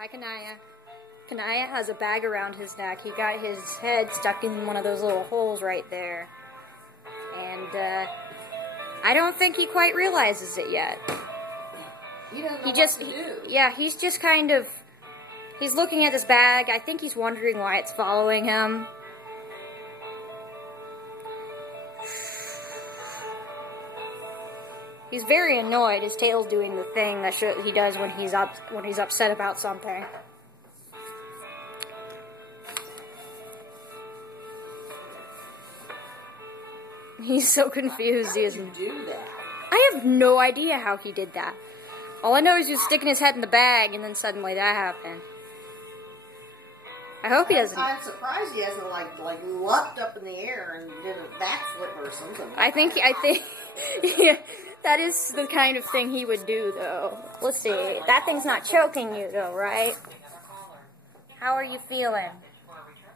Hi, Kanaya. Kanaya has a bag around his neck. He got his head stuck in one of those little holes right there. And, I don't think he quite realizes it yet. He doesn't know what to do. Yeah, he's just kind of, he's looking at this bag. I think he's wondering why it's following him. He's very annoyed. His tail's doing the thing that he does when he's upset about something. He's so confused. How did you do that? I have no idea how he did that. All I know is he was sticking his head in the bag, and then suddenly that happened. I hope he doesn't. I'm surprised he hasn't like leapt up in the air and did a backflip or something. I think, yeah, that is the kind of thing he would do, though. Let's see. That thing's not choking you, though, right? How are you feeling?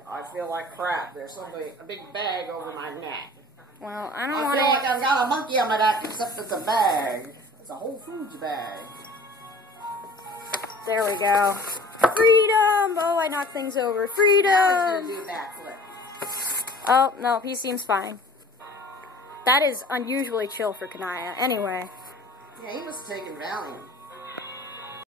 I feel like crap. There's a big bag over my neck. Well, I don't I want feel to. like I've got a monkey on my back, except it's a bag. It's a Whole Foods bag. There we go. Freedom! Oh, I knocked things over. Freedom! Now he's gonna do a backflip. Oh, no, he seems fine. That is unusually chill for Kanaya. Anyway. Yeah, he must have taken Valium.